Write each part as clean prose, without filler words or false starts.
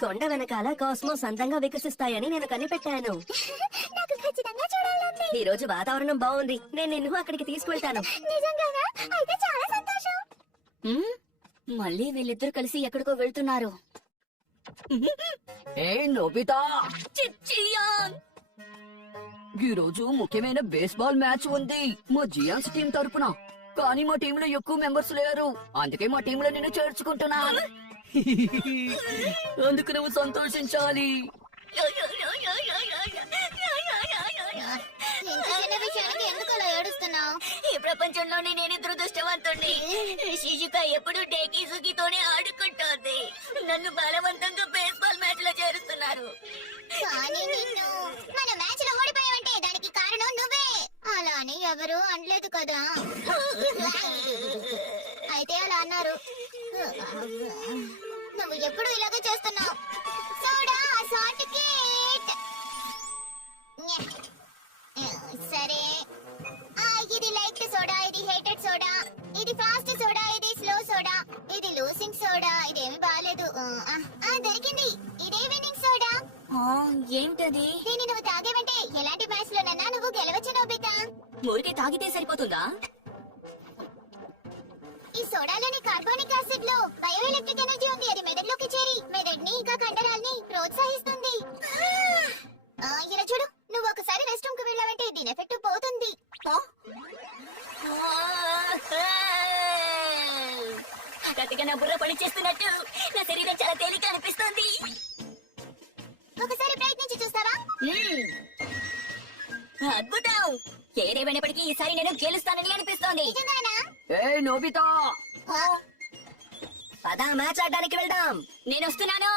కొండ వెనకాల కాస్మోస్ అందంగా వికసిస్తాయని నేను కనిపెట్టాను. నాకు ఖచ్చితంగా చూడాలండి. ఈ రోజు వాతావరణం బాగుంది. నేను నిన్ను అక్కడికి తీసుకువెళ్తాను. నిజంగానా? అయితే చాలా సంతోషం. మళ్ళీ వీళ్ళిద్దరు కలిసి ఎక్కడికో వెళ్తున్నారు. ఏ నోబితా, ఈ రోజు ముఖ్యమైన బేస్బాల్ మ్యాచ్ ఉంది మా జియాన్స్ టీం తరపున. కానీ మా టీంలో ఎక్కువ మెంబర్స్ లేరు, అందుకే మా టీంలో నిన్ను చేర్చుకుంటున్నా. అందుకు నువ్వు సంతోషించాలి. ఇంత చిన్న విషయానికి ఎందుకు అలా ఏడుస్తున్నావు? ఈ ప్రపంచంలోనే నేను దురదృష్టవంతుణ్ణి. షిజుకా ఎప్పుడు డేకీజుకితోనే ఆడుకుంటోంది. నన్ను బలవంతంగా బేస్బాల్ మ్యాచ్ లో చేరుస్తున్నారు. కానీ నిన్ను మన మ్యాచ్ లో ఓడిపోయావంటే దానికి కారణం నువ్వే. అలా అని ఎవరు అనలేదు కదా. అయితే అలా అన్నారు. నువ్వు ఎప్పుడు ఇలాగే చేస్తున్నావు. Soda certificate. సరే, ఇది లైట్ సోడా, ఇది హేటెడ్ సోడా, ఇది ఫాస్ట్ సోడా, ఇది స్లో సోడా, ఇది లూసింగ్ సోడా. ఇదేమి బాలేదు. దొరికింది. ఇదే విన్నింగ్ సోడా. ఏంటది? దీన్ని నువ్వు తాగేవంటే ఎలాంటి మ్యాచ్ లోనన్నా నువ్వు గెలవచ్చు నోబితా. ఊరికే తాగితే సరిపోతుందా? ఈ సోడాలోని కార్బోనిక్ యాసిడ్ లో బయోఎలక్ట్రిక్ ఎనర్జీ ఉంది. అది మెదడులోకి చేరి మెదడుని ఇంకా కండరాల్ని ప్రోత్సహిస్తుంది. ఇలా చూడు, నువ్వు ఒకసారి రెస్ట్ రూమ్ కు వెళ్ళావంటే దీని ఎఫెక్ట్ పోతుంది. గట్టిగా నా బుర్ర పని చేస్తున్నట్టు నా శరీరం చాలా తేలిక అనిపిస్తుంది. ఒకసారి ప్రయత్నించి చూస్తావా? అద్భుతం! ఏదేమైనప్పటికీ ఈసారి నేను గెలుస్తానని అనిపిస్తోంది. నిజంగానా? ఏ నోబితా, పదా మ్యాచ్ ఆడడానికి వెళ్దాం. నేను వస్తున్నాను.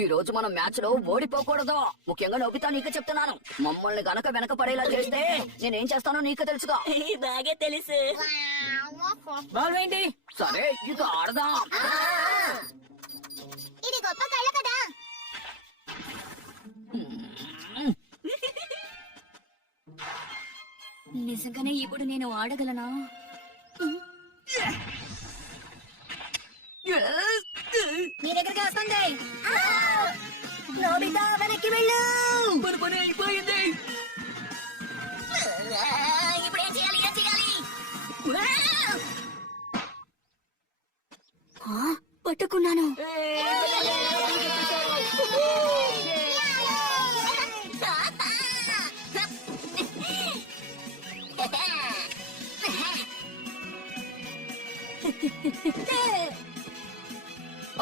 ఈ రోజు మనం మ్యాచ్ లో ఓడిపోకూడదు. ముఖ్యంగా నోబితా నీకు చెప్తున్నాను. మమ్మల్ని గనక వెనక పడేలా చేస్తే నేనేం చేస్తానో నీకు తెలుసుగా. బాగా తెలుసు. బాల్ వేయండి. సరే, ఇక ఆడదాం. ఇది గొప్ప కళ కదా. నిజంగానే ఇప్పుడు నేను ఆడగలనా? నీ దగ్గరికి వస్తుంది. నోబితా వెనక్కి వెళ్ళు. మన పని అయిపోయింది. ఇప్పుడు ఏం చేయాలి? ఏం చేయాలి? పట్టుకున్నాను.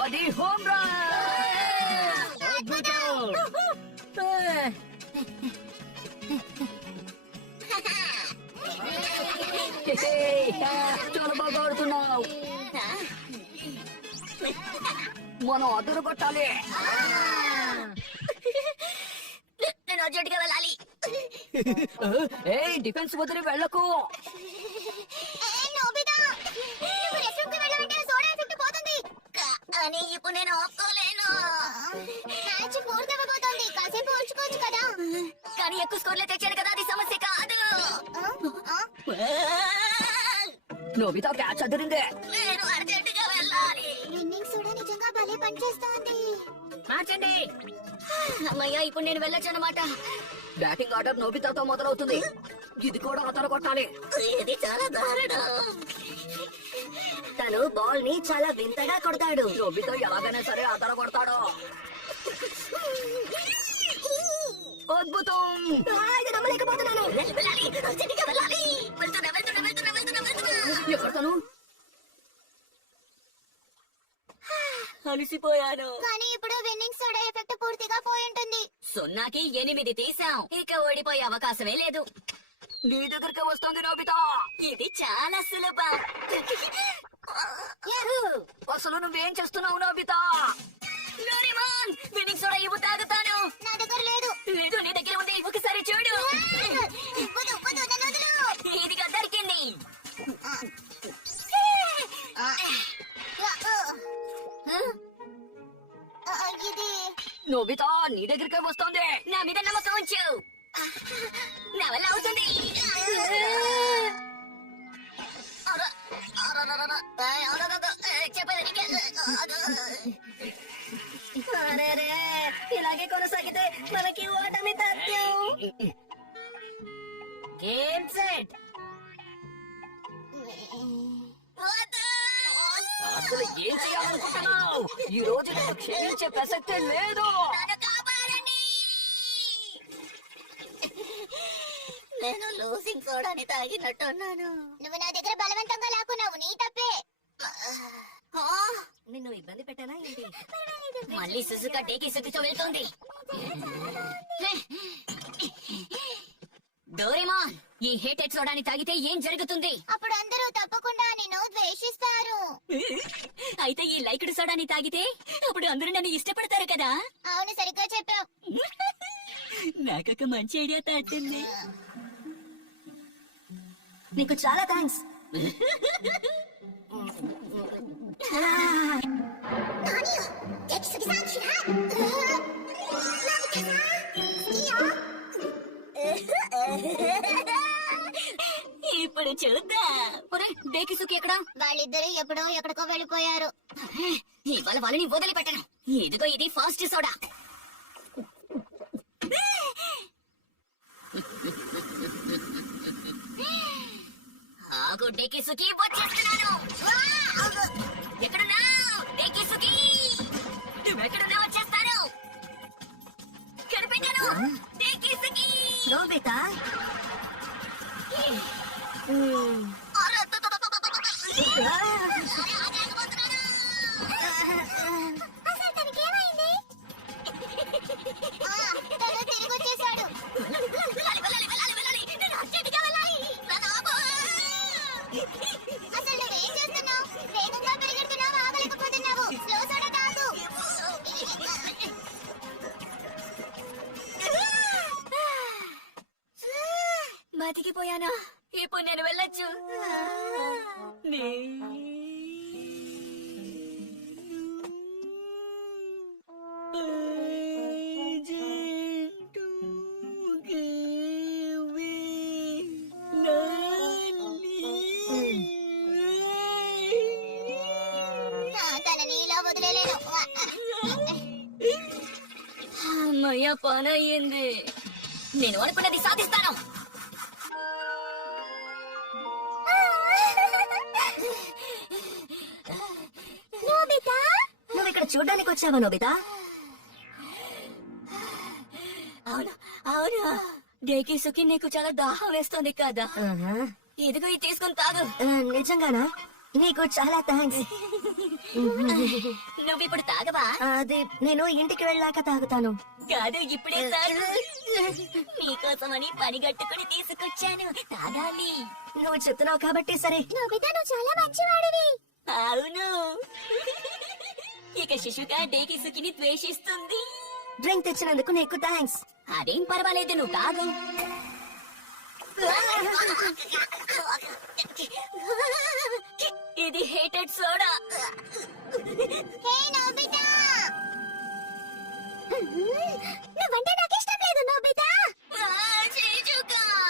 అది హోమ్ రన్. చాలా బాగా ఆడుతున్నావు. మనం అదురు కొట్టాలి. నేను అర్జెంట్గా వెళ్ళాలి. ఏ డిఫెన్స్ వదిలి వెళ్ళకు. నువ్వు రెస్ట్ రూమ్ కు వెళ్ళావంటే సోడా ఎఫెక్ట్ పోతుంది. కానీ ఇప్పుడు నేను ఆపుకోలేను. మ్యాచ్ పూర్తవబోతోంది. కాసేపు ఉంచుకోవచ్చు కదా. కానీ ఎక్కువ స్కోర్లే తెచ్చాను కదా, అది సమస్య కాదు. నోబితా క్యాచ్ అదిరిందే. నేను అర్జెంటుగా వెళ్ళాలి. విన్నింగ్ సోడా నిజంగా భలే పనిచేస్తోంది. మార్చండి. అమ్మయ్యా, ఇప్పుడు నేను వెళ్ళొచ్చు అన్నమాట. బ్యాటింగ్ ఆర్డర్ నోబితాతో మొదలవుతుంది. ఇది కూడా అతను కొట్టాలి. ఇది చాలా దారుణం. తను బాల్ ని చాలా వింతగా కొడతాడు. నోబితా ఎలాగైనా సరే అతను కొడతాడు. అద్భుతం. ఇది నమ్మలేకపోతున్నాను. వెళ్ళాలి, అర్జెంటుగా వెళ్ళాలి. వెళ్తున్నా వెళ్తున్నా వెళ్తున్నా వెళ్తున్నా వెళ్తున్నా. ఎక్కడ తను? అలసిపోయాను. కానీ ఇప్పుడు విన్నింగ్ సోడా ఎఫెక్ట్ పూర్తిగా పోయి ఉంటుంది. 0కి 8 తీసాం. ఇక ఓడిపోయే అవకాశమే లేదు. నీ దగ్గరికి వస్తుంది నోబితా. ఇది చాలా సులభం. అసలు నువ్వేం చేస్తున్నావు నోబితా? డోరేమాన్, విన్నింగ్ సోడా ఇవ్వు, తాగుతాను. నా దగ్గర లేదు. లేదు, నీ దగ్గర ఉంది. ఒకసారి చూడు. వద్దు, వద్దు, నన్ను వదిలు. ఇదిగా దొరికింది. ఇది నోబితా నీ దగ్గరికే వస్తుంది. నా మీద నమ్మకం ఉంచు. నా వల్ల అవుతుంది. చెప్పేది నీకే. That's it. అసలు ఏం చేయాలనుకుంటున్నావు? ఈ రోజు నేను క్షమించే ప్రసక్తే లేదు. నన్ను కాపాడండి. నేను లూసింగ్ సోడాని తాగినట్టున్నాను. నువ్వు నా దగ్గర బలవంతంగా లాక్కున్నావు, నీ తప్పే. నిన్ను ఇబ్బంది పెట్టానా ఏంటి? మళ్ళీ సుజుకా డేకిసుకితో వెళ్తోంది. డోరేమాన్, ఈ హేటెడ్ సోడాని తాగితే ఏం జరుగుతుంది? అప్పుడు అందరూ తప్పకుండా నిన్ను ద్వేషిస్తారు. అయితే ఈ లైక్డ్ సోడాని తాగితే అప్పుడు అందరూ నన్ను ఇష్టపడతారు కదా. అవును, సరిగ్గా చెప్పావు. నాకొక మంచి ఐడియా తట్టింది. నీకు చాలా థ్యాంక్స్. ఇప్పుడు చూద్దాం. డేకిసుకి ఎక్కడా? వాళ్ళిద్దరూ ఎప్పుడో ఎక్కడికో వెళ్ళిపోయారు. ఇవాళ వాళ్ళని వదిలిపెట్టను. ఇదిగో ఇది ఫాస్ట్ సోడా. ఆగు డేకిసుకి, వచ్చేస్తున్నాను. ఎక్కడున్నావు డేకిసుకి? నువ్వెక్కడున్నావు? వచ్చేస్తాను. కనిపెట్టాను డేకిసుకి. నోబితా, అసలు తనకి ఏమైంది? తను తిరిగి వచ్చేసాడు. అసలు నువ్వేం చేస్తున్నావు? వేగంగా పరిగెడుతున్నావు, ఆగలేకపోతున్నావు. స్లో సోడా తాగు. బతికిపోయానా? ఇప్పుడు నేను వెళ్ళొచ్చు. తనని ఇలా వదిలేలేను. అమ్మయ్య, పని అయ్యింది. నేను అనుకున్నది సాధిస్తాను. నోబితా, నువ్వు ఇక్కడ చూడ్డానికి వచ్చావా నోబితా? అవును అవును, డేకిసుకి నీకు చాలా దాహం వేస్తుంది కదా. ఆహా. ఇదిగో ఇది తీసుకుని తాగు. నిజంగానా? నీకు చాలా థ్యాంక్స్. నువ్వు ఇప్పుడు తాగవా? అది నేను ఇంటికి వెళ్ళాక తాగుతాను. కాదు, ఇప్పుడే తాగు. నీకోసమని పని గట్టుకుని తీసుకొచ్చాను, తాగాలి. నువ్వు చెప్తున్నావు కాబట్టి సరే. నోబితా, నువ్వు చాలా మంచివాడివి. అవును. ఇక శిశుగా డేకిసుకిని ద్వేషిస్తుంది. డ్రింక్ తెచ్చినందుకు నీకు థ్యాంక్స్. అదేం పర్వాలేదు, నువ్వు తాగు. ఇది హేటెడ్ సోడా. హే నోబితా, నువ్వంటే నాకు ఇష్టం లేదు నోబితా.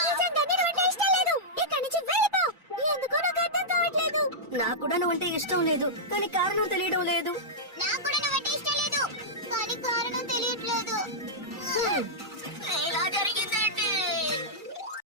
నిజంగానే నువ్వంటే ఇష్టం లేదు. ఇక్కడి నుంచి వెళ్ళిపో. ఎందుకో నాకు అర్థం కావట్లేదు. నాకు కూడా నువ్వంటే ఇష్టం లేదు, కానీ కారణం తెలియడం లేదు.